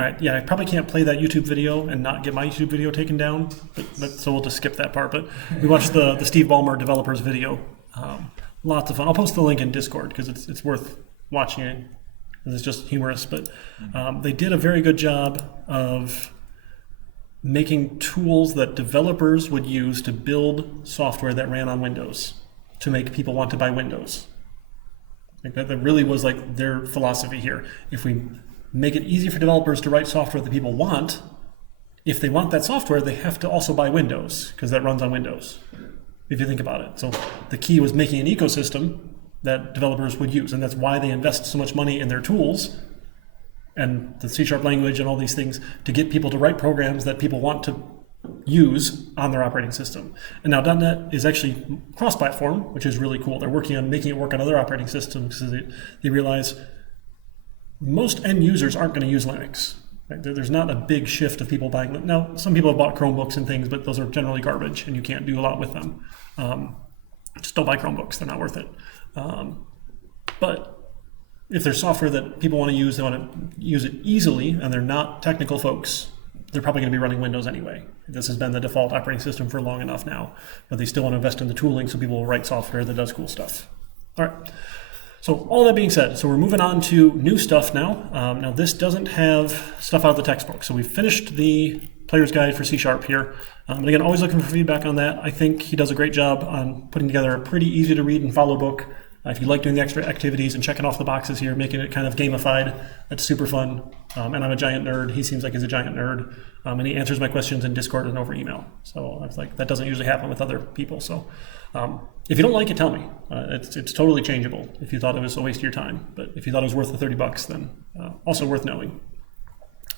All right, yeah, I probably can't play that YouTube video and not get my YouTube video taken down, so we'll just skip that part. But we watched the Steve Ballmer developers video. Lots of fun. I'll post the link in Discord because it's worth watching it. It's just humorous. But they did a very good job of making tools that developers would use to build software that ran on Windows to make people want to buy Windows. Like that really was like their philosophy here. If we make it easy for developers to write software that people want, if they want that software, they have to also buy Windows because that runs on Windows, if you think about it. So the key was making an ecosystem that developers would use, and that's why they invest so much money in their tools and the C# language and all these things to get people to write programs that people want to use on their operating system. And now .NET is actually cross-platform, which is really cool. They're working on making it work on other operating systems because they realize most end users aren't going to use Linux. Right? There's not a big shift of people buying. Now, some people have bought Chromebooks and things, but those are generally garbage, and you can't do a lot with them. Just don't buy Chromebooks; they're not worth it. But if there's software that people want to use, they want to use it easily, and they're not technical folks, they're probably going to be running Windows anyway. This has been the default operating system for long enough now, but they still want to invest in the tooling so people will write software that does cool stuff. All right. So all that being said, so we're moving on to new stuff now. Now this doesn't have stuff out of the textbook. So we've finished the player's guide for C# here. But again, always looking for feedback on that. I think he does a great job on putting together a pretty easy to read and follow book. If you like doing the extra activities and checking off the boxes here, making it kind of gamified, that's super fun. And I'm a giant nerd. He seems like he's a giant nerd. And he answers my questions in Discord and over email. So I was like, that doesn't usually happen with other people. So if you don't like it, tell me. It's totally changeable if you thought it was a waste of your time. But if you thought it was worth the $30, then also worth knowing.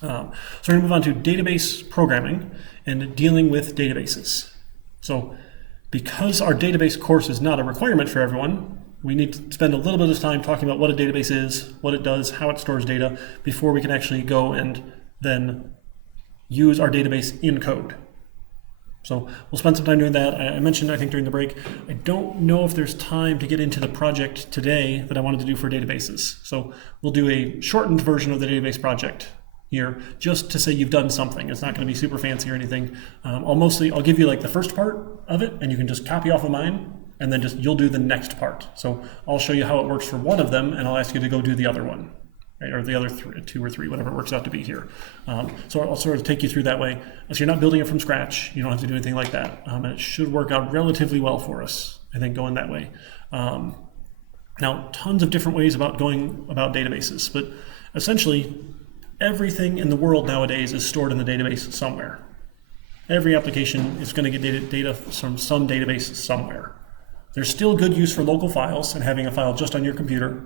So we're going to move on to database programming and dealing with databases. So because our database course is not a requirement for everyone, we need to spend a little bit of time talking about what a database is, what it does, how it stores data, before we can actually go and then use our database in code. So we'll spend some time doing that. I mentioned, I think, during the break, I don't know if there's time to get into the project today that I wanted to do for databases. So we'll do a shortened version of the database project here, just to say you've done something. It's not going to be super fancy or anything. I'll give you like the first part of it, and you can just copy off of mine, and then you'll do the next part. So I'll show you how it works for one of them, and I'll ask you to go do the other one. Right, or the other two or three, whatever it works out to be here. So I'll sort of take you through that way. So you're not building it from scratch. You don't have to do anything like that. And it should work out relatively well for us, I think, going that way. Now, tons of different ways about going about databases, but essentially everything in the world nowadays is stored in the database somewhere. Every application is going to get data from some database somewhere. There's still good use for local files and having a file just on your computer.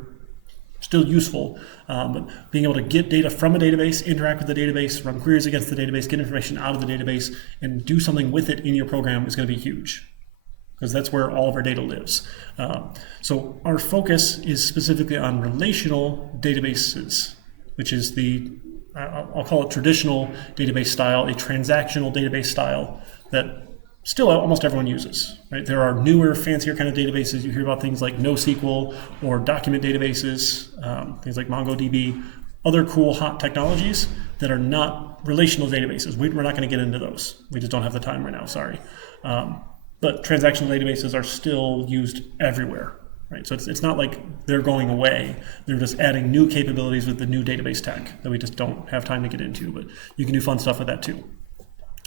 Still useful, but being able to get data from a database, interact with the database, run queries against the database, get information out of the database, and do something with it in your program is going to be huge, because that's where all of our data lives. So our focus is specifically on relational databases, which is I'll call it traditional database style, a transactional database style that still almost everyone uses, right? There are newer, fancier kind of databases. You hear about things like NoSQL or document databases, things like MongoDB, other cool hot technologies that are not relational databases. We're not going to get into those. We just don't have the time right now, sorry. But transactional databases are still used everywhere, right? So it's not like they're going away. They're just adding new capabilities with the new database tech that we just don't have time to get into, but you can do fun stuff with that too.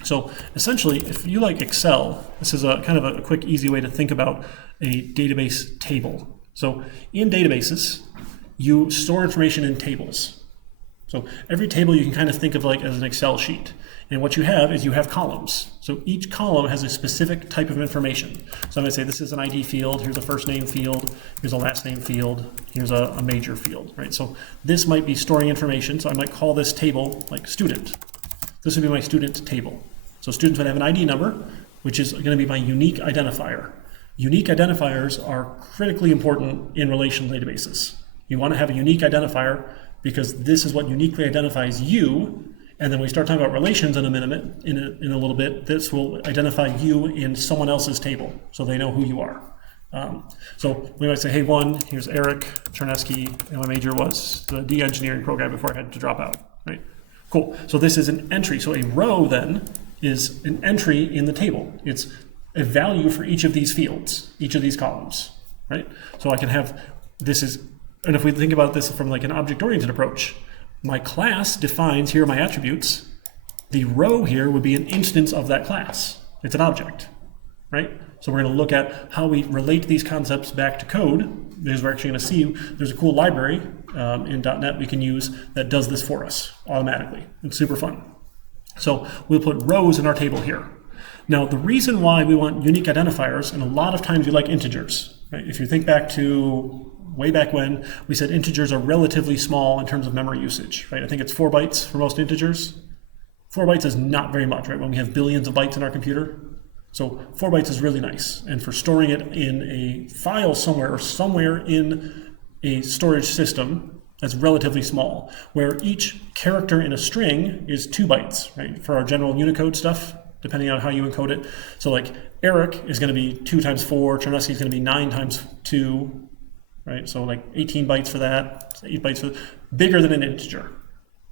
So essentially, if you like Excel, this is a kind of a quick, easy way to think about a database table. So in databases, you store information in tables. So every table you can kind of think of like as an Excel sheet. And what you have is you have columns. So each column has a specific type of information. So I'm going to say this is an ID field, here's a first name field, here's a last name field, here's a major field, right? So this might be storing information. So I might call this table like student. This would be my student table. So students would have an ID number, which is going to be my unique identifier. Unique identifiers are critically important in relational databases. You want to have a unique identifier because this is what uniquely identifies you. And then when we start talking about relations in a little bit, this will identify you in someone else's table, so they know who you are. So we might say, hey, here's Eric Chernesky, and my major was the D engineering program before I had to drop out, right? Cool. So this is an entry. So a row then is an entry in the table. It's a value for each of these fields, each of these columns, right? So I can have, this is, and if we think about this from like an object-oriented approach, my class defines, here are my attributes. The row here would be an instance of that class. It's an object, right? So we're going to look at how we relate these concepts back to code, because we're actually going to see there's a cool library in .NET we can use that does this for us automatically. It's super fun. So we'll put rows in our table here. Now, the reason why we want unique identifiers, and a lot of times we like integers, right? If you think back to way back when, we said integers are relatively small in terms of memory usage, right? I think it's 4 bytes for most integers. 4 bytes is not very much, right? When we have billions of bytes in our computer. So 4 bytes is really nice. And for storing it in a file somewhere or somewhere in a storage system, that's relatively small, where each character in a string is 2 bytes, right? For our general Unicode stuff, depending on how you encode it. So like Eric is going to be 2 times 4, Chernesky is going to be 9 times 2, right? So like 18 bytes for that, 8 bytes for bigger than an integer,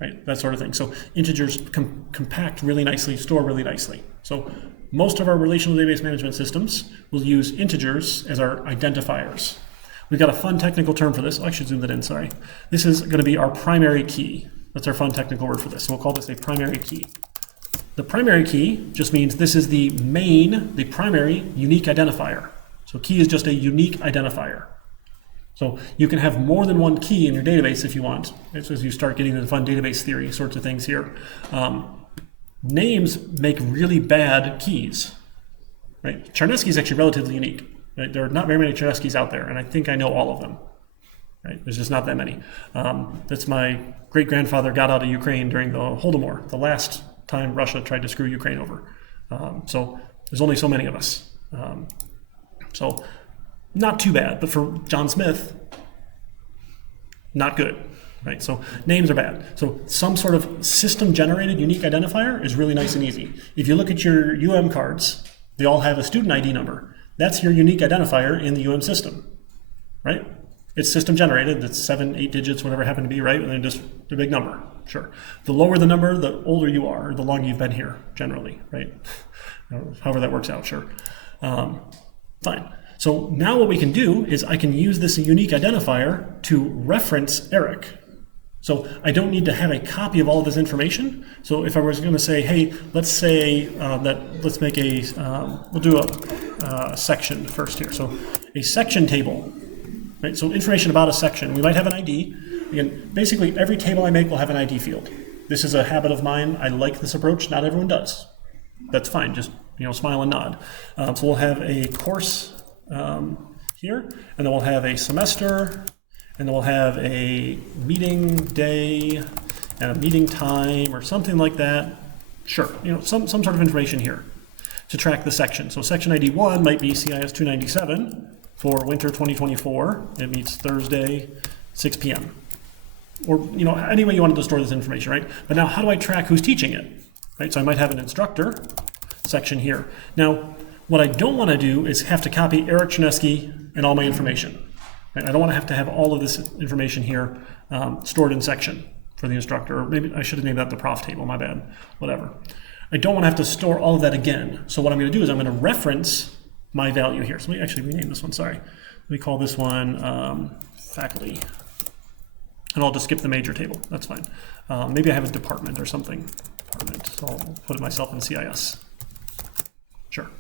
right? That sort of thing. So integers compact really nicely, store really nicely. So most of our relational database management systems will use integers as our identifiers. We've got a fun technical term for this. Oh, I should zoom that in, sorry. This is going to be our primary key. That's our fun technical word for this. So we'll call this a primary key. The primary key just means this is the primary unique identifier. So key is just a unique identifier. So you can have more than one key in your database if you want. It's as you start getting into the fun database theory sorts of things here. Names make really bad keys, right? Chernesky is actually relatively unique. Right? There are not very many Cherneskys out there, and I think I know all of them. Right? There's just not that many. That's my great-grandfather got out of Ukraine during the Holodomor, the last time Russia tried to screw Ukraine over. So there's only so many of us. So not too bad, but for John Smith, not good. Right, so names are bad. So some sort of system-generated unique identifier is really nice and easy. If you look at your UM cards, they all have a student ID number. That's your unique identifier in the UM system, right? It's system-generated. It's 7, 8 digits, whatever it happened to be, right? And then just a big number, sure. The lower the number, the older you are, or the longer you've been here, generally, right? However that works out, sure. Fine. So now what we can do is I can use this unique identifier to reference Eric. So I don't need to have a copy of all of this information. So if I was going to say, hey, let's say let's make we'll do a section first here. So a section table, right? So information about a section. We might have an ID. Again, basically every table I make will have an ID field. This is a habit of mine. I like this approach. Not everyone does. That's fine. Just smile and nod. So we'll have a course here, and then we'll have a semester. And then we'll have a meeting day and a meeting time or something like that. Sure, some sort of information here to track the section. So section ID 1 might be CIS 297 for winter 2024. It meets Thursday, 6 p.m. Or any way you wanted to store this information, right? But now how do I track who's teaching it? Right? So I might have an instructor section here. Now, what I don't want to do is have to copy Eric Chernesky and all my information. I don't want to have all of this information here stored in section for the instructor. Or maybe I should have named that the prof table, my bad, whatever. I don't want to have to store all of that again. So what I'm going to do is I'm going to reference my value here. So let me actually rename this one, sorry. Let me call this one faculty. And I'll just skip the major table, that's fine. Maybe I have a department or something. Department, so I'll put it myself in CIS. Sure.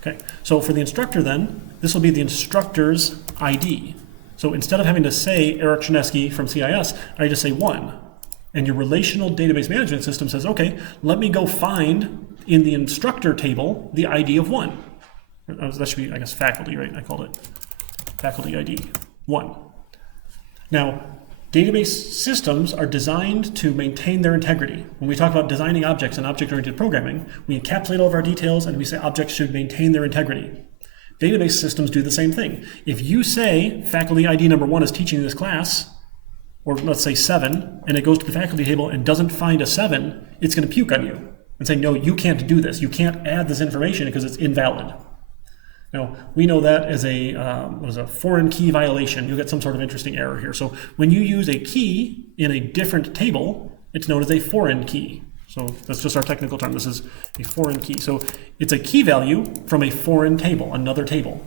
Okay, so for the instructor then, this will be the instructor's ID. So instead of having to say Eric Chernesky from CIS, I just say 1. And your relational database management system says, okay, let me go find in the instructor table the ID of 1. That should be, I guess, faculty, right? I called it faculty ID 1. Now, database systems are designed to maintain their integrity. When we talk about designing objects and object-oriented programming, we encapsulate all of our details and we say objects should maintain their integrity. Database systems do the same thing. If you say faculty ID number 1 is teaching this class, or let's say 7, and it goes to the faculty table and doesn't find a 7, it's going to puke on you and say, no, you can't do this. You can't add this information because it's invalid. Now, we know that as a foreign key violation. You'll get some sort of interesting error here. So when you use a key in a different table, it's known as a foreign key. So that's just our technical term. This is a foreign key. So it's a key value from a foreign table, another table.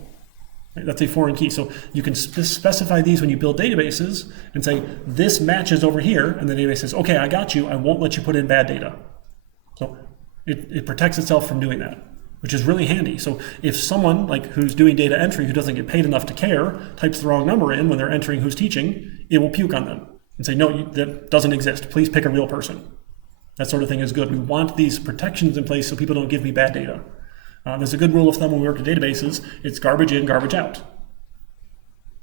Right? That's a foreign key. So you can specify these when you build databases and say, this matches over here, and the database says, okay, I got you, I won't let you put in bad data. So it protects itself from doing that, which is really handy. So if someone like who's doing data entry who doesn't get paid enough to care types the wrong number in when they're entering who's teaching, it will puke on them and say, no, that doesn't exist. Please pick a real person. That sort of thing is good. We want these protections in place so people don't give me bad data. There's a good rule of thumb when we work with databases. It's garbage in, garbage out.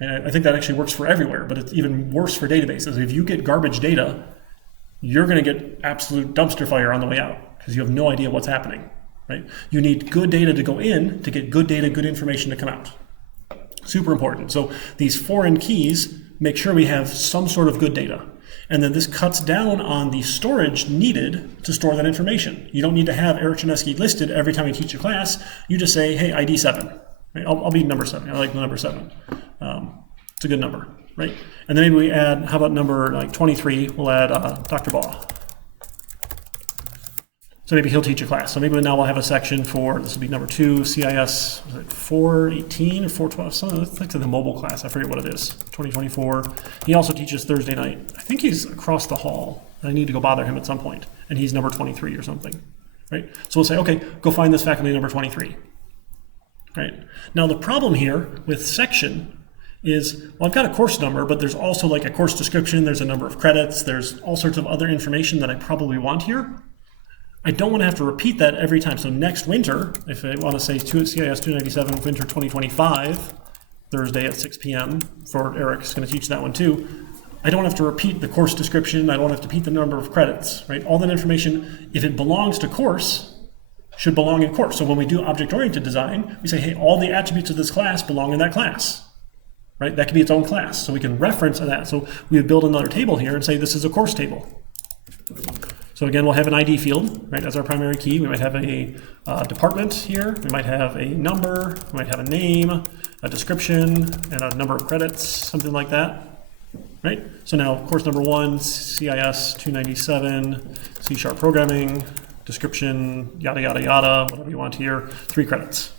And I think that actually works for everywhere, but it's even worse for databases. If you get garbage data, you're going to get absolute dumpster fire on the way out because you have no idea what's happening. Right? You need good data to go in to get good data, good information to come out. Super important. So these foreign keys make sure we have some sort of good data. And then this cuts down on the storage needed to store that information. You don't need to have Eric Chinesky listed every time you teach a class. You just say, hey, ID 7. Right? I'll be number 7. I like the number 7. It's a good number, right? And then maybe we add, how about number like 23? We'll add Dr. Baugh. So maybe he'll teach a class. So maybe now we'll have a section for, this will be number 2, CIS, was it 418 or 412? Something like to the mobile class. I forget what it is, 2024. He also teaches Thursday night. I think he's across the hall. I need to go bother him at some point. And he's number 23 or something, right? So we'll say, okay, go find this faculty number 23, right? Now the problem here with section is, well, I've got a course number, but there's also like a course description, there's a number of credits, there's all sorts of other information that I probably want here. I don't want to have to repeat that every time. So next winter, if I want to say CIS 297 winter 2025, Thursday at 6 p.m. for Eric's going to teach that one too, I don't have to repeat the course description, I don't have to repeat the number of credits, right? All that information, if it belongs to course, should belong in course. So when we do object-oriented design, we say, hey, all the attributes of this class belong in that class. Right? That could be its own class. So we can reference that. So we would build another table here and say this is a course table. So again, we'll have an ID field, right, as our primary key. We might have a department here. We might have a number. We might have a name, a description, and a number of credits, something like that. Right? So now course number 1, CIS 297, C# programming, description, yada, yada, yada, whatever you want here, 3 credits.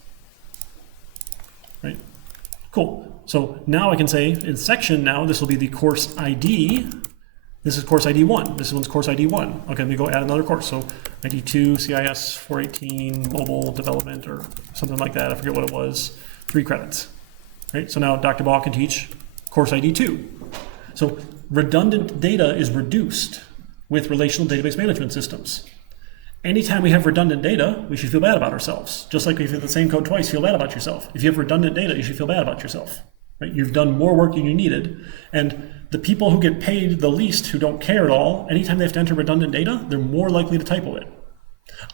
Right? Cool. So now I can say in section now, this will be the course ID. This is course ID 1. This one's course ID 1. Okay, let me go add another course. So ID 2, CIS 418, mobile development or something like that. I forget what it was. 3 credits. Right? So now Dr. Baugh can teach course ID 2. So redundant data is reduced with relational database management systems. Anytime we have redundant data, we should feel bad about ourselves. Just like if you have the same code twice, feel bad about yourself. If you have redundant data, you should feel bad about yourself. Right? You've done more work than you needed. And the people who get paid the least, who don't care at all, anytime they have to enter redundant data, they're more likely to typo it.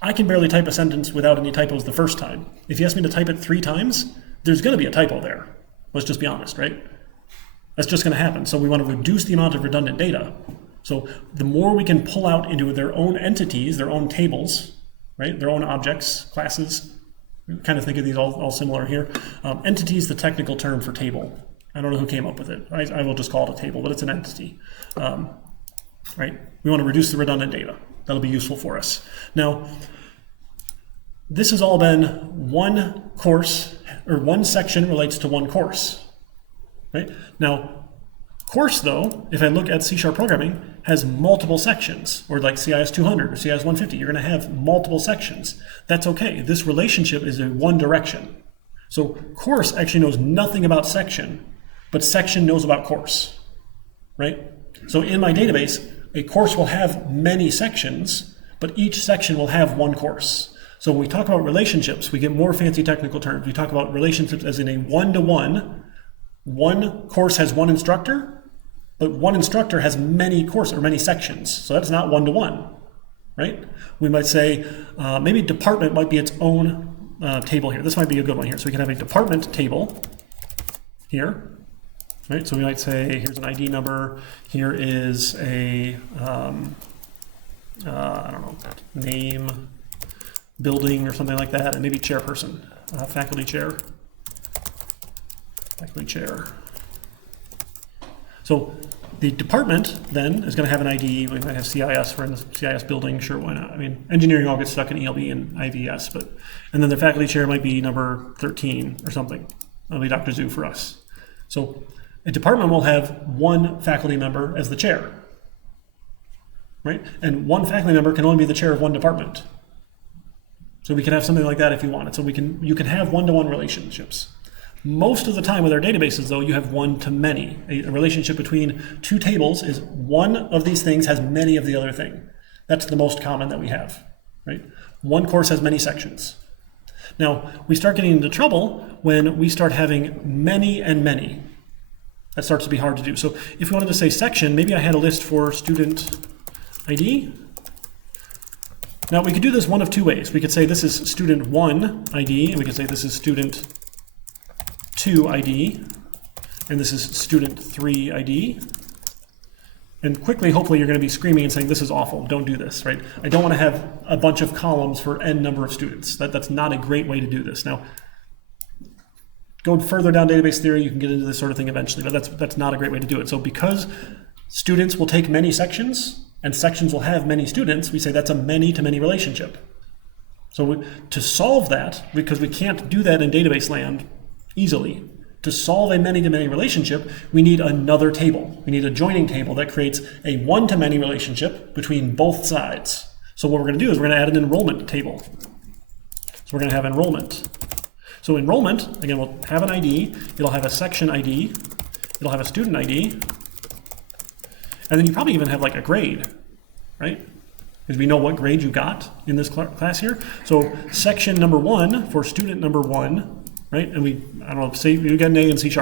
I can barely type a sentence without any typos the first time. If you ask me to type it 3 times, there's going to be a typo there. Let's just be honest, right? That's just going to happen. So we want to reduce the amount of redundant data. So the more we can pull out into their own entities, their own tables, right? Their own objects, classes. Kind of think of these all similar here. Entity is the technical term for table. I don't know who came up with it. I will just call it a table, but it's an entity. Right? We want to reduce the redundant data. That'll be useful for us. Now, this has all been one course, or one section relates to one course. Right? Now, course though, if I look at C# programming, has multiple sections, or like CIS 200 or CIS 150, you're going to have multiple sections. That's okay. This relationship is in one direction. So course actually knows nothing about section, but section knows about course, right? So in my database, a course will have many sections, but each section will have one course. So when we talk about relationships, we get more fancy technical terms. We talk about relationships as in a one-to-one. One course has one instructor, but one instructor has many courses or many sections. So that's not one-to-one, right? We might say maybe department might be its own table here. This might be a good one here. So we can have a department table here, right? So we might say here's an ID number. Here is a, I don't know, name, building or something like that, and maybe chairperson, faculty chair. Faculty chair. So the department then is going to have an ID. We might have CIS. We're in the CIS building. Sure, why not? I mean, engineering all gets stuck in ELB and IVS, and then their faculty chair might be number 13 or something. That'll be Dr. Zhu for us. So a department will have one faculty member as the chair, right? And one faculty member can only be the chair of one department. So we can have something like that if you want it. So you can have one-to-one relationships. Most of the time with our databases, though, you have one-to-many. A relationship between two tables is one of these things has many of the other thing. That's the most common that we have, right? One course has many sections. Now, we start getting into trouble when we start having many and many. That starts to be hard to do. So if we wanted to say section, maybe I had a list for student ID. Now, we could do this one of two ways. We could say this is student 1 ID, and we could say this is student 2 ID, and this is student 3 ID. And quickly, hopefully, you're going to be screaming and saying, this is awful, don't do this, right? I don't want to have a bunch of columns for n number of students. That's not a great way to do this. Now, going further down database theory, you can get into this sort of thing eventually, but that's not a great way to do it. So because students will take many sections, and sections will have many students, we say that's a many-to-many relationship. So to solve that, because we can't do that in database land easily, to solve a many-to-many relationship, we need another table. We need a joining table that creates a one-to-many relationship between both sides. So what we're going to do is we're going to add an enrollment table. So we're going to have enrollment. So enrollment, again, will have an ID, it'll have a section ID, it'll have a student ID, and then you probably even have like a grade, right? Because we know what grade you got in this class here. So section number 1 for student number 1, right? And I don't know, say you got an A in C#.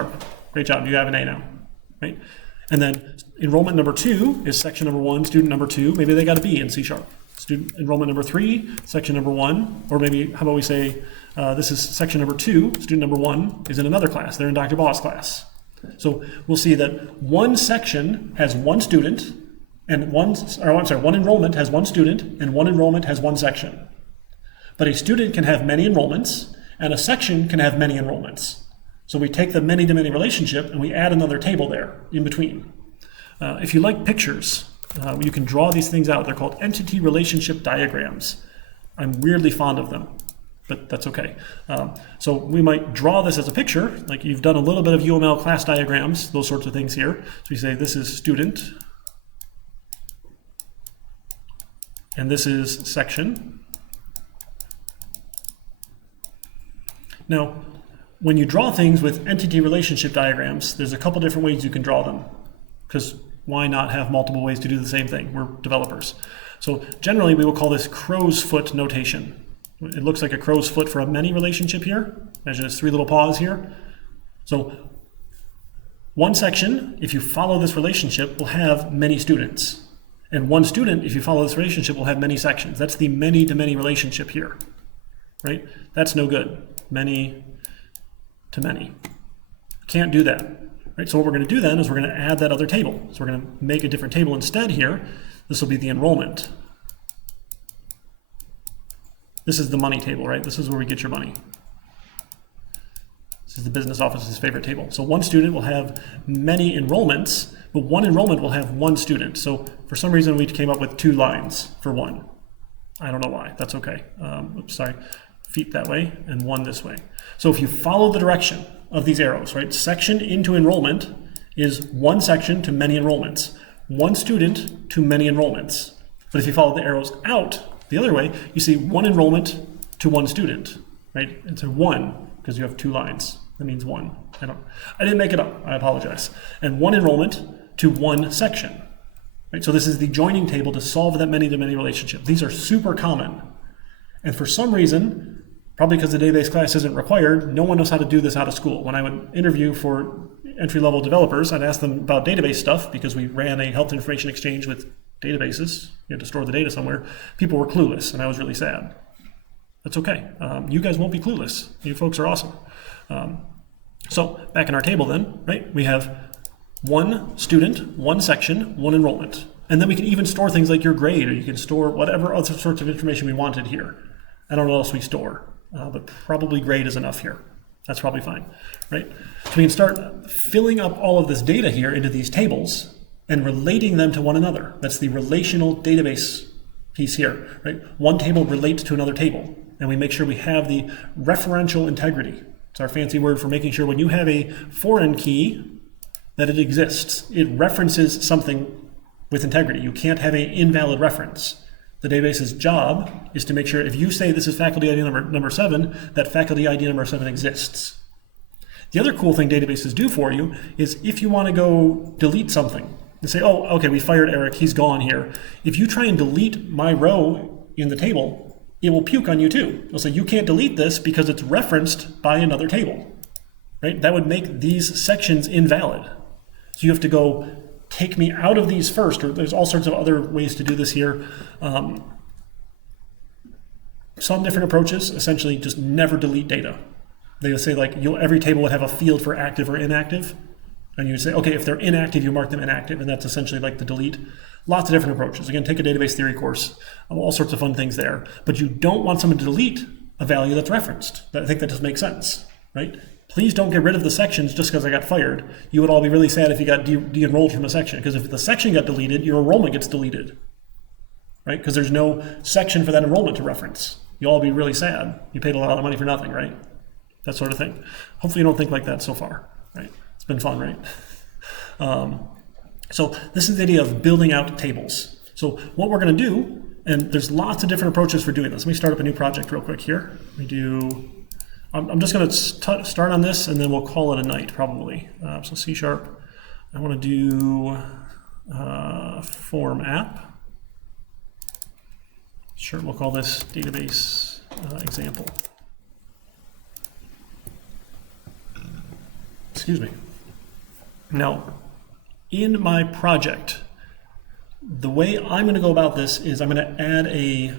Great job, you have an A now, right? And then enrollment number 2 is section number 1, student number 2. Maybe they got a B in C#. Student enrollment number 3, section number 1, or maybe how about we say this is section number 2, student number 1 is in another class. They're in Dr. Baugh's class. So we'll see that one section has one student, and one enrollment has one student, and one enrollment has one section. But a student can have many enrollments, and a section can have many enrollments. So we take the many-to-many relationship and we add another table there in between. If you like pictures, you can draw these things out. They're called entity relationship diagrams. I'm weirdly fond of them, but that's okay. So we might draw this as a picture, like you've done a little bit of UML class diagrams, those sorts of things here. So we say this is student, and this is section. Now, when you draw things with entity relationship diagrams, there's a couple different ways you can draw them, because why not have multiple ways to do the same thing? We're developers. So generally, we will call this crow's foot notation. It looks like a crow's foot for a many relationship here. Imagine it's 3 little paws here. So one section, if you follow this relationship, will have many students. And one student, if you follow this relationship, will have many sections. That's the many-to-many relationship here, right? That's no good. Many to many. Can't do that. Right, so what we're going to do then is we're going to add that other table. So we're going to make a different table instead here. This will be the enrollment. This is the money table, right? This is where we get your money. This is the business office's favorite table. So one student will have many enrollments, but one enrollment will have one student. So for some reason we came up with 2 lines for one. I don't know why. That's okay. Oops, sorry. Feet that way and 1 this way. So if you follow the direction of these arrows, right? Section into enrollment is one section to many enrollments, one student to many enrollments. But if you follow the arrows out the other way, you see one enrollment to one student, right? It's a 1 because you have 2 lines. That means 1. I didn't make it up. I apologize. And one enrollment to one section, right? So this is the joining table to solve that many-to-many relationship. These are super common. And for some reason, probably because the database class isn't required, no one knows how to do this out of school. When I would interview for entry-level developers, I'd ask them about database stuff because we ran a health information exchange with databases. You had to store the data somewhere. People were clueless, and I was really sad. That's okay. You guys won't be clueless. You folks are awesome. So back in our table then, right, we have one student, one section, one enrollment. And then we can even store things like your grade, or you can store whatever other sorts of information we wanted here. I don't know what else we store. But probably grade is enough here. That's probably fine, right? So we can start filling up all of this data here into these tables, and relating them to one another. That's the relational database piece here, right? One table relates to another table, and we make sure we have the referential integrity. It's our fancy word for making sure when you have a foreign key that it exists. It references something with integrity. You can't have an invalid reference. The database's job is to make sure if you say this is faculty ID number 7, that faculty ID number 7 exists. The other cool thing databases do for you is if you want to go delete something, and say, oh, okay, we fired Eric, he's gone here. If you try and delete my row in the table, it will puke on you too. It'll say, you can't delete this because it's referenced by another table, right? That would make these sections invalid. So you have to go take me out of these first, or there's all sorts of other ways to do this here. Some different approaches, essentially just never delete data. They would say like, every table would have a field for active or inactive. And you would say, okay, if they're inactive, you mark them inactive, and that's essentially like the delete. Lots of different approaches. Again, take a database theory course, all sorts of fun things there. But you don't want someone to delete a value that's referenced. I think that just makes sense, right? Please don't get rid of the sections just because I got fired. You would all be really sad if you got de-enrolled from a section, because if the section got deleted, your enrollment gets deleted, right? Because there's no section for that enrollment to reference. You'll all be really sad. You paid a lot of money for nothing, right? That sort of thing. Hopefully you don't think like that so far, right? It's been fun, right? So this is the idea of building out tables. So what we're going to do, and there's lots of different approaches for doing this. Let me start up a new project real quick here. I'm just going to start on this, and then we'll call it a night probably. So C#. I want to do form app. Sure, we'll call this database example. Excuse me. Now, in my project, the way I'm going to go about this is I'm going to add a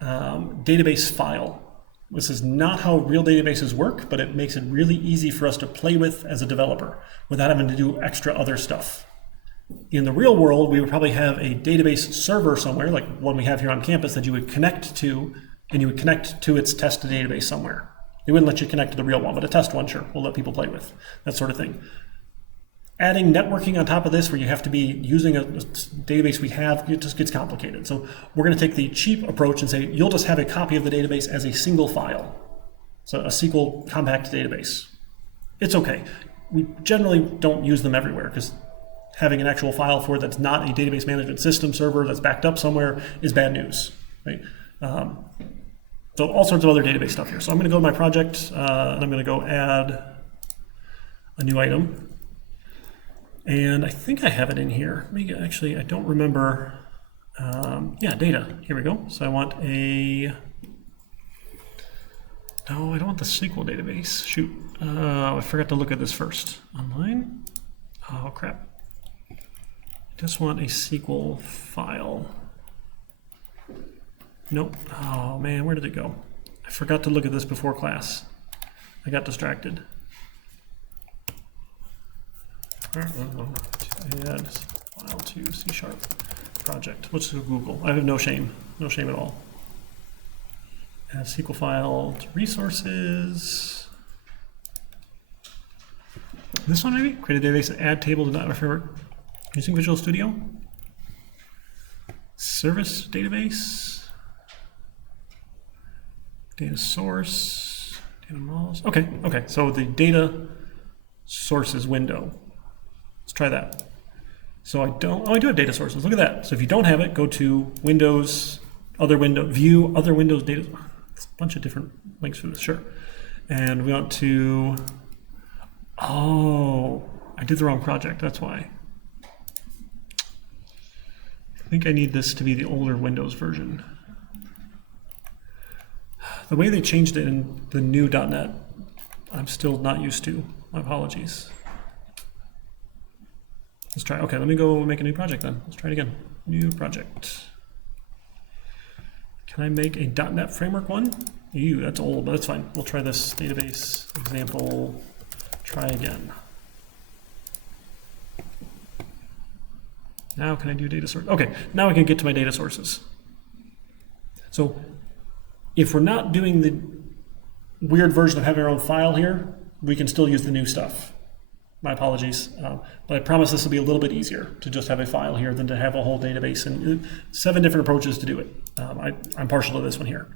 database file. This is not how real databases work, but it makes it really easy for us to play with as a developer without having to do extra other stuff. In the real world, we would probably have a database server somewhere, like one we have here on campus, that you would connect to, and you would connect to its test database somewhere. They wouldn't let you connect to the real one, but a test one, sure, we'll let people play with, that sort of thing. Adding networking on top of this, where you have to be using a database we have, it just gets complicated. So we're going to take the cheap approach and say, you'll just have a copy of the database as a single file. So a SQL compact database. It's okay. We generally don't use them everywhere because having an actual file for it that's not a database management system server that's backed up somewhere is bad news, right? So all sorts of other database stuff here. So I'm going to go to my project, and I'm going to go add a new item. And I think I have it in here. Actually, I don't remember. Yeah, data. Here we go. So I want no, I don't want the SQL database. Shoot. I forgot to look at this first. Online? Oh, crap. I just want a SQL file. Nope. Oh, man, where did it go? I forgot to look at this before class. I got distracted. Add file to C# project. Let's do Google. I have no shame at all. Add SQL file to resources. This one maybe? Create a database and add table to .NET Framework using Visual Studio. Service database. Data source. Data models. Okay. So the data sources window. Let's try that. So I do have data sources. Look at that. So if you don't have it, go to Windows, other window, view, other Windows data. It's a bunch of different links for this, sure. And we want to, oh, I did the wrong project, that's why. I think I need this to be the older Windows version. The way they changed it in the new .NET, I'm still not used to. My apologies. Let's try. Okay, let me go make a new project then. Let's try it again. New project. Can I make a .NET Framework one? Ew, that's old, but that's fine. We'll try this database example. Try again. Now can I do data source? Okay, now I can get to my data sources. So if we're not doing the weird version of having our own file here, we can still use the new stuff. My apologies. But I promise this will be a little bit easier to just have a file here than to have a whole database, and 7 different approaches to do it. I'm partial to this one here.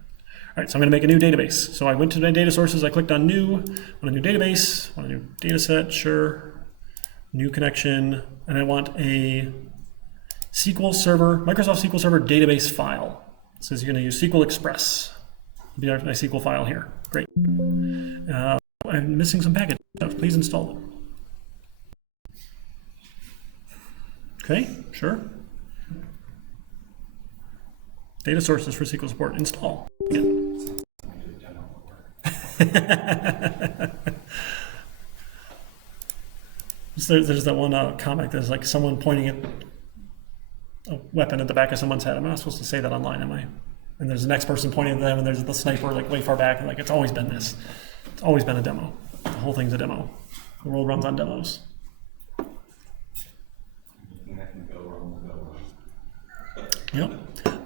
All right, so I'm going to make a new database. So I went to my data sources, I clicked on new, want a new database, want a new data set, sure, new connection, and I want a SQL Server, Microsoft SQL Server database file. It says you're going to use SQL Express. It'll be our nice SQL file here. Great. I'm missing some package stuff. Please install them. Okay, sure. Data sources for SQL support. Install. Again. There's that one comic that's like someone pointing at a weapon at the back of someone's head. I'm not supposed to say that online, am I? And there's the next person pointing at them, and there's the sniper like way far back, and like it's always been this. It's always been a demo. The whole thing's a demo. The world runs on demos. Yep.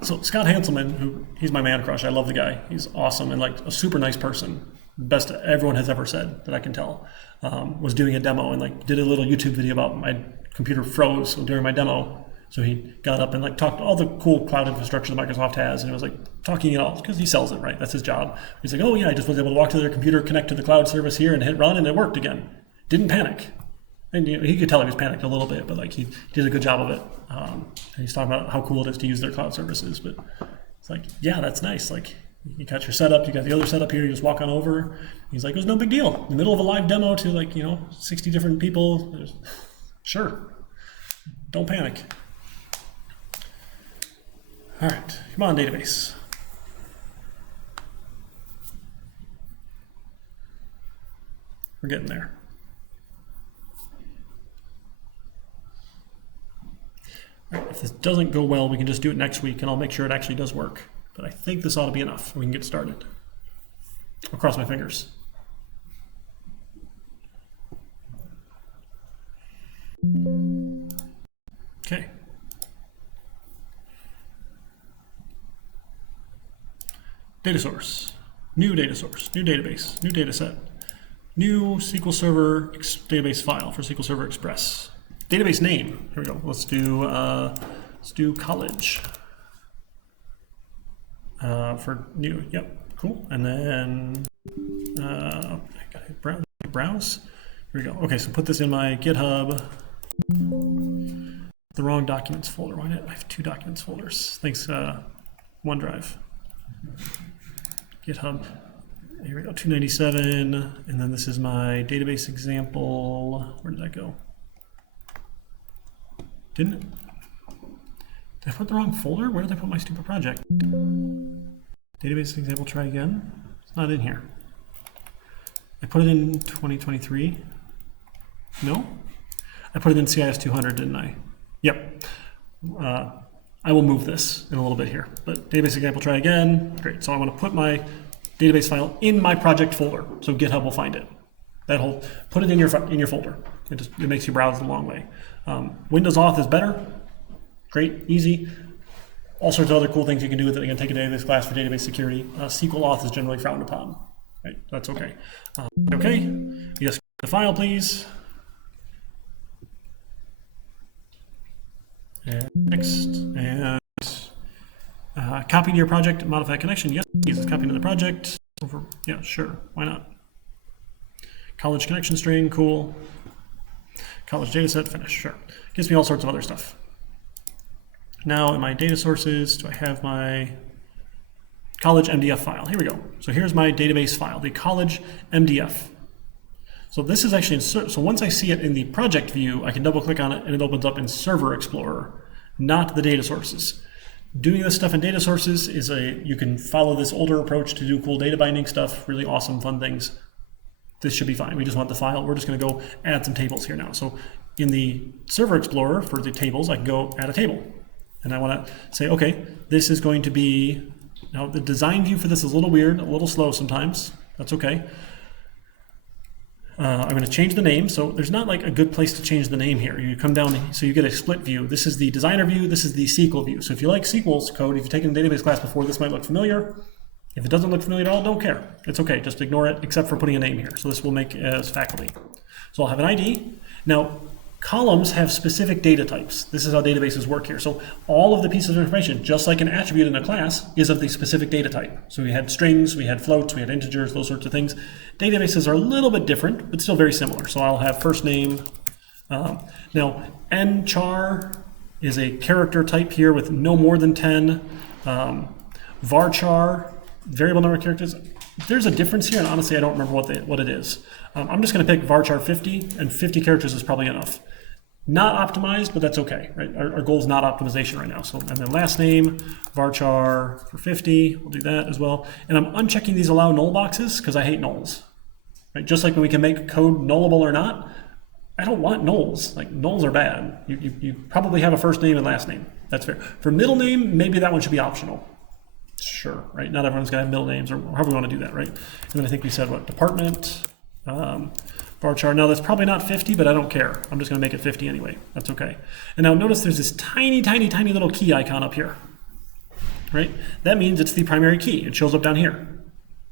So Scott Hanselman, he's my man crush. I love the guy. He's awesome and like a super nice person. Best everyone has ever said that I can tell. Was doing a demo and like did a little YouTube video about my computer froze during my demo. So he got up and like talked all the cool cloud infrastructure that Microsoft has, and it was like talking it all because he sells it, right? That's his job. He's like, oh yeah, I just was able to walk to their computer, connect to the cloud service here, and hit run, and it worked again. Didn't panic. And you know, he could tell he was panicked a little bit, but like he did a good job of it. And he's talking about how cool it is to use their cloud services. But it's like, yeah, that's nice. Like you got your setup, you got the other setup here. You just walk on over. He's like, it was no big deal. In the middle of a live demo to like 60 different people. Sure, don't panic. All right, come on, database. We're getting there. All right, if this doesn't go well, we can just do it next week, and I'll make sure it actually does work. But I think this ought to be enough. We can get started. I'll cross my fingers. Okay. Data source, new database, new data set, new SQL Server database file for SQL Server Express. Database name, here we go. Let's do college for new, yep, cool. And then I gotta browse, here we go. Okay, so put this in my GitHub, the wrong documents folder. Why did I have 2 documents folders? Thanks, OneDrive. GitHub, here we go, 297, and then this is my database example. Where did that go? Did I put the wrong folder? Where did I put my stupid project? Database example, try again. It's not in here. I put it in 2023. No? I put it in CIS 200, didn't I? Yep. I will move this in a little bit here, but database example, try again. Great. So I want to put my database file in my project folder, so GitHub will find it. Put it in your folder. It makes you browse the long way. Windows Auth is better. Great, easy. All sorts of other cool things you can do with it. You can take a database class for database security. SQL Auth is generally frowned upon. Right, that's okay. Okay, yes, the file, please. And next, and copy to your project, modify connection. Yes, please. It's copying to the project. Over, yeah, sure. Why not? College connection string, cool. College dataset, finish, sure. Gives me all sorts of other stuff. Now in my data sources, do I have my college MDF file? Here we go. So here's my database file, the college MDF. So this is actually, so once I see it in the project view, I can double click on it and it opens up in Server Explorer, not the data sources. Doing this stuff in data sources is you can follow this older approach to do cool data binding stuff, really awesome, fun things. This should be fine. We just want the file. We're just going to go add some tables here now. So in the Server Explorer for the tables, I can go add a table. And I want to say, okay, this is going to be, now the design view for this is a little weird, a little slow sometimes. That's okay. I'm going to change the name. So there's not like a good place to change the name here. You come down, so you get a split view. This is the designer view. This is the SQL view. So if you like SQL's code, if you've taken a database class before, this might look familiar. If it doesn't look familiar at all, don't care. It's okay. Just ignore it, except for putting a name here. So this will make as faculty. So I'll have an ID. Now, columns have specific data types. This is how databases work here. So all of the pieces of information, just like an attribute in a class, is of the specific data type. So we had strings, we had floats, we had integers, those sorts of things. Databases are a little bit different, but still very similar. So I'll have first name. Now, nchar is a character type here with no more than 10. Varchar, variable number of characters. There's a difference here, and honestly, I don't remember what it is. I'm just going to pick varchar 50, and 50 characters is probably enough. Not optimized, but that's okay, right? Our goal is not optimization right now. So, and then last name, varchar for 50, we'll do that as well. And I'm unchecking these allow null boxes because I hate nulls, right? Just like when we can make code nullable or not, I don't want nulls. Like, nulls are bad. You probably have a first name and last name. That's fair. For middle name, maybe that one should be optional. Sure, right? Not everyone's got to have middle names, or however we want to do that, right? And then I think we said, what, department, varchar. Now, that's probably not 50, but I don't care. I'm just going to make it 50 anyway. That's okay. And now notice there's this tiny, tiny, tiny little key icon up here, right? That means it's the primary key. It shows up down here,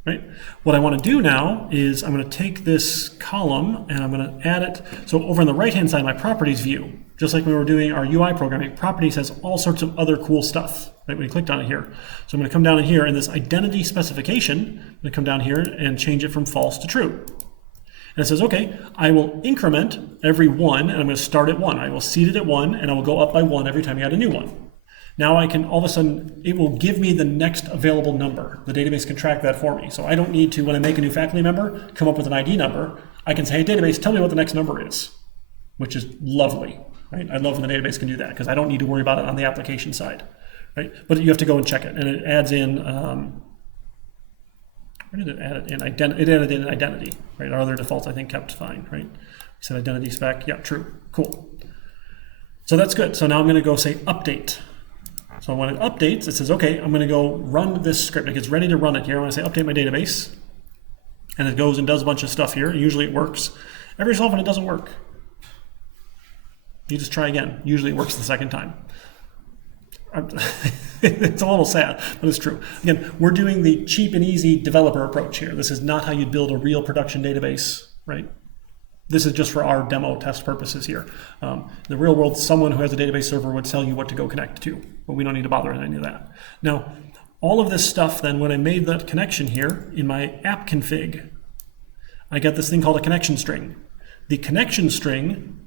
right? What I want to do now is I'm going to take this column and I'm going to add it. So over on the right-hand side, my properties view, just like when we were doing our UI programming, properties has all sorts of other cool stuff, right? We clicked on it here. So I'm going to come down in here, and this identity specification, I'm going to come down here and change it from false to true. And it says, okay, I will increment every 1, and I'm going to start at 1. I will seed it at 1, and I will go up by 1 every time you add a new one. Now I can, all of a sudden, it will give me the next available number. The database can track that for me. So I don't need to, when I make a new faculty member, come up with an ID number. I can say, hey, database, tell me what the next number is, which is lovely, right? I love when the database can do that because I don't need to worry about it on the application side, right? But you have to go and check it, and it adds in, where did it add it in? It added in identity, right? Our other defaults, I think, kept fine, right? We said identity spec, yeah, true, cool. So that's good. So now I'm going to go say update. So when it updates, it says, okay, I'm going to go run this script. It gets ready to run it here. I'm going to say update my database. And it goes and does a bunch of stuff here. Usually it works. Every so often it doesn't work. You just try again. Usually it works the second time. It's a little sad, but it's true. Again, we're doing the cheap and easy developer approach here. This is not how you'd build a real production database, right? This is just for our demo test purposes here. In the real world, someone who has a database server would tell you what to go connect to, but we don't need to bother with any of that. Now, all of this stuff then, when I made that connection here in my app config, I get this thing called a connection string. The connection string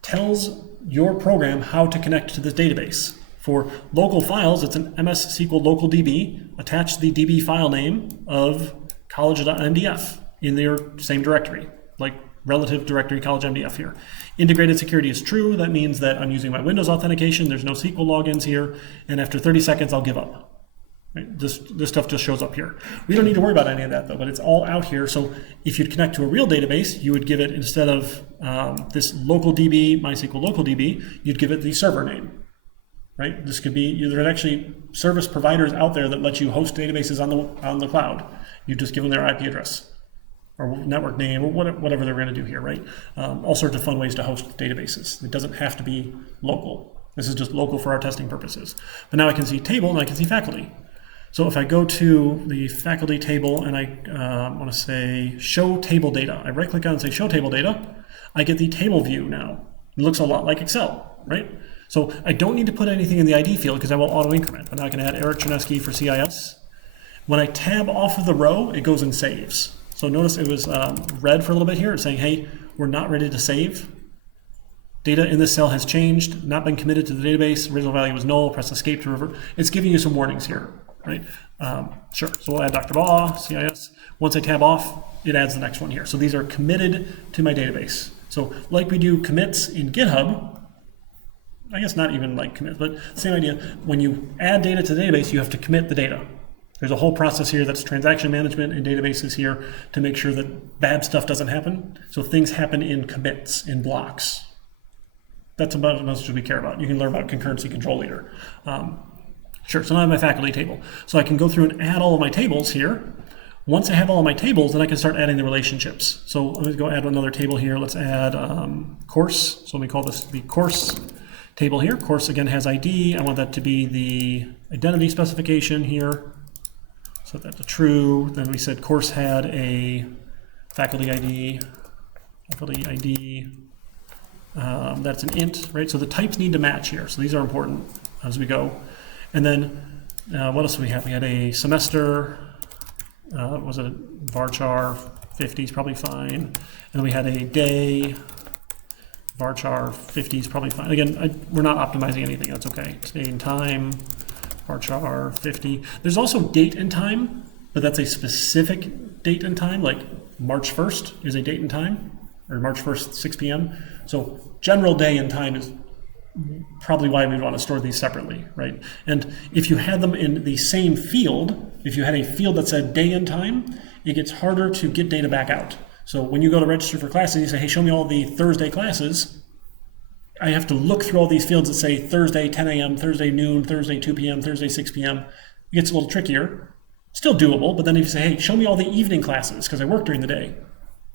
tells your program how to connect to this database. For local files, it's an MS SQL local DB. Attach the DB file name of college.mdf in their same directory, like relative directory college MDF here. Integrated security is true. That means that I'm using my Windows authentication. There's no SQL logins here. And after 30 seconds, I'll give up. Right? This stuff just shows up here. We don't need to worry about any of that, though, but it's all out here. So if you'd connect to a real database, you would give it, instead of this local DB, MySQL local DB, you'd give it the server name. Right? This could be, there are actually service providers out there that let you host databases on the cloud. You just give them their IP address or network name, or whatever they're going to do here, right? All sorts of fun ways to host databases. It doesn't have to be local. This is just local for our testing purposes. But now I can see table and I can see faculty. So if I go to the faculty table and I want to say show table data, I right click on and say show table data, I get the table view now. It looks a lot like Excel, right? So I don't need to put anything in the ID field because I will auto increment. But now I can add Eric Chernesky for CIS. When I tab off of the row, it goes and saves. So notice it was red for a little bit here. It's saying, hey, we're not ready to save. Data in this cell has changed, not been committed to the database. Original value was null. Press escape to revert. It's giving you some warnings here, right? Sure. So we'll add Dr. Baugh, CIS. Once I tab off, it adds the next one here. So these are committed to my database. So like we do commits in GitHub, I guess not even like commit, but same idea. When you add data to the database, you have to commit the data. There's a whole process here that's transaction management in databases here to make sure that bad stuff doesn't happen. So things happen in commits, in blocks. That's about as much as we care about. You can learn about concurrency control later. Sure, so now I have my faculty table. So I can go through and add all of my tables here. Once I have all of my tables, then I can start adding the relationships. So let me go add another table here. Let's add course. So let me call this the course table here. Course again has ID. I want that to be the identity specification here. Set that to true. Then we said course had a faculty ID, That's an int, right? So the types need to match here. So these are important as we go. And then what else do we have? We had a semester, was it varchar 50 is probably fine. And then we had a day, varchar 50 is probably fine. Again, we're not optimizing anything, that's okay. It's date and time, varchar 50. There's also date and time, but that's a specific date and time, like March 1st is a date and time, or March 1st, 6 p.m. So general day and time is probably why we'd want to store these separately, right? And if you had them in the same field, if you had a field that said day and time, it gets harder to get data back out. So when you go to register for classes, you say, hey, show me all the Thursday classes. I have to look through all these fields that say Thursday 10 a.m., Thursday noon, Thursday 2 p.m., Thursday 6 p.m. It gets a little trickier. Still doable, but then if you say, hey, show me all the evening classes, because I work during the day.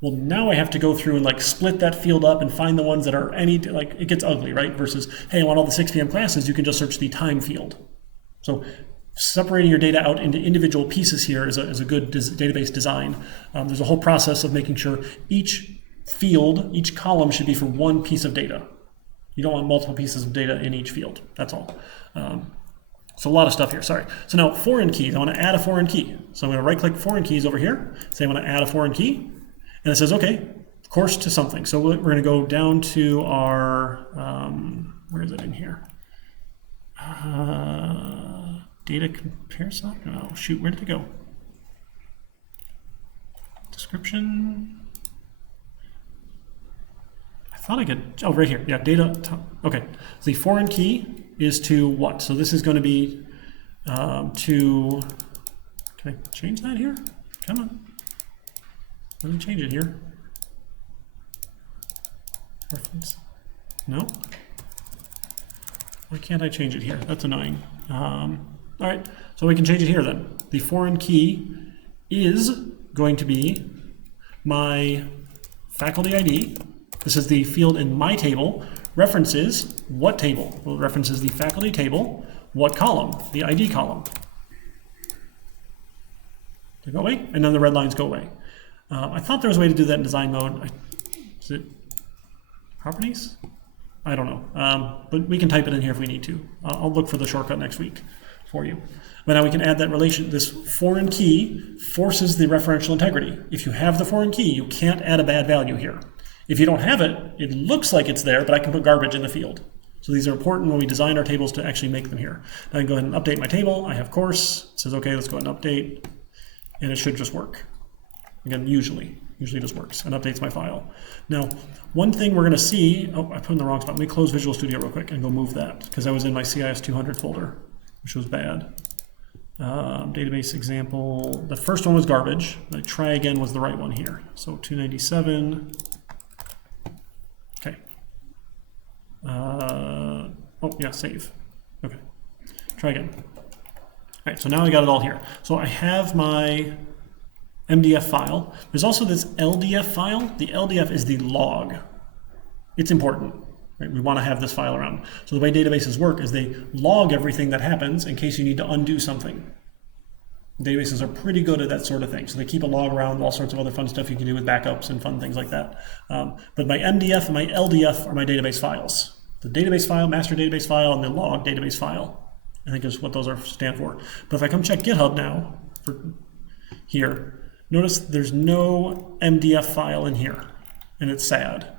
Well, now I have to go through and like split that field up and find the ones that are like, it gets ugly, right? Versus, hey, I want all the 6 p.m. classes, you can just search the time field. So separating your data out into individual pieces here is a good database design. There's a whole process of making sure each field, each column should be for one piece of data. You don't want multiple pieces of data in each field, that's all. So a lot of stuff here, sorry. So now foreign keys, I want to add a foreign key. So I'm going to right click foreign keys over here, say I want to add a foreign key. And it says, okay, course to something. So we're going to go down to our, where is it in here? Data comparison? Oh, shoot, where did it go? Description. I thought I could, oh, right here. Yeah, data. Okay, so the foreign key is to what? So this is going to be to, can I change that here? Come on. Let me change it here. Reference. No? Why can't I change it here? That's annoying. All right, so we can change it here then. The foreign key is going to be my faculty ID. This is the field in my table. References what table? Well, it references the faculty table. What column? The ID column. They go away, and then the red lines go away. I thought there was a way to do that in design mode. Is it properties? I don't know, but we can type it in here if we need to. I'll look for the shortcut next week for you. But now we can add that relation. This foreign key forces the referential integrity. If you have the foreign key, you can't add a bad value here. If you don't have it, it looks like it's there, but I can put garbage in the field. So these are important when we design our tables to actually make them here. Now I can go ahead and update my table. I have course. It says, okay, let's go ahead and update. And it should just work. Again, usually this works and updates my file. Now, one thing we're going to see, oh, I put in the wrong spot. Let me close Visual Studio real quick and go move that because I was in my CIS 200 folder, which was bad. Database example, the first one was garbage. The try again was the right one here. So 297. Okay. Oh, yeah, save. Okay. Try again. All right, so now I got it all here. So I have my MDF file. There's also this LDF file. The LDF is the log. It's important, right? We want to have this file around. So the way databases work is they log everything that happens in case you need to undo something. Databases are pretty good at that sort of thing. So they keep a log around, all sorts of other fun stuff you can do with backups and fun things like that. But my MDF and my LDF are my database files. The database file, master database file, and the log database file, I think is what those stand for. But if I come check GitHub now, for here, notice there's no MDF file in here, and it's sad.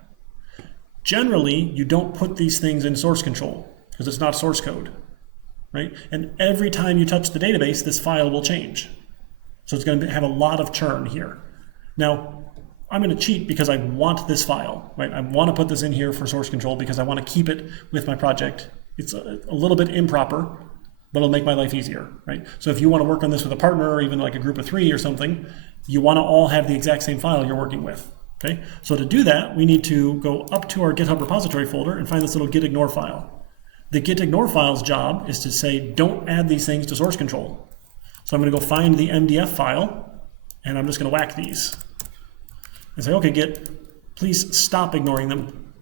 Generally, you don't put these things in source control because it's not source code, right? And every time you touch the database, this file will change. So it's going to have a lot of churn here. Now, I'm going to cheat because I want this file, right? I want to put this in here for source control because I want to keep it with my project. It's a little bit improper, but it'll make my life easier, right? So if you want to work on this with a partner or even like a group of 3 or something, you want to all have the exact same file you're working with, okay? So to do that, we need to go up to our GitHub repository folder and find this little git ignore file. The git ignore file's job is to say, don't add these things to source control. So I'm going to go find the MDF file, and I'm just going to whack these. And say, okay, Git, please stop ignoring them.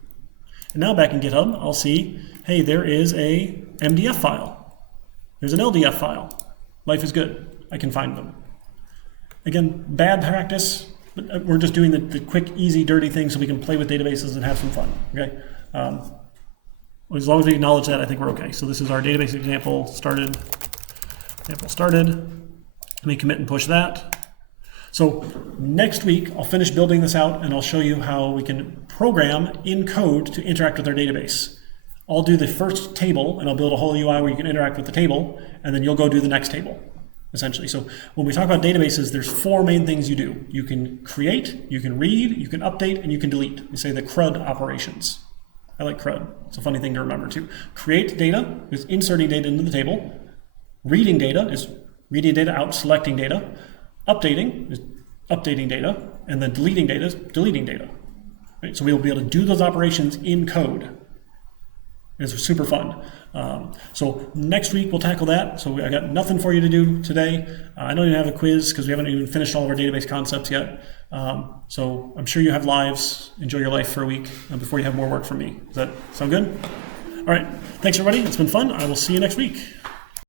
And now back in GitHub, I'll see, hey, there is a MDF file. There's an LDF file. Life is good. I can find them. Again, bad practice, but we're just doing the quick, easy, dirty thing so we can play with databases and have some fun, okay? As long as we acknowledge that, I think we're okay. So this is our database example started. Example started. Let me commit and push that. So next week, I'll finish building this out and I'll show you how we can program in code to interact with our database. I'll do the first table and I'll build a whole UI where you can interact with the table, and then you'll go do the next table, essentially. So when we talk about databases, there's four main things you do. You can create, you can read, you can update, and you can delete. We say the CRUD operations. I like CRUD. It's a funny thing to remember too. Create data is inserting data into the table. Reading data is reading data out, selecting data. Updating is updating data, and then deleting data is deleting data. Right? So we'll be able to do those operations in code. It's super fun. So next week we'll tackle that. So I got nothing for you to do today. I don't even have a quiz because we haven't even finished all of our database concepts yet. So I'm sure you have lives. Enjoy your life for a week before you have more work from me. Does that sound good? All right. Thanks, everybody. It's been fun. I will see you next week.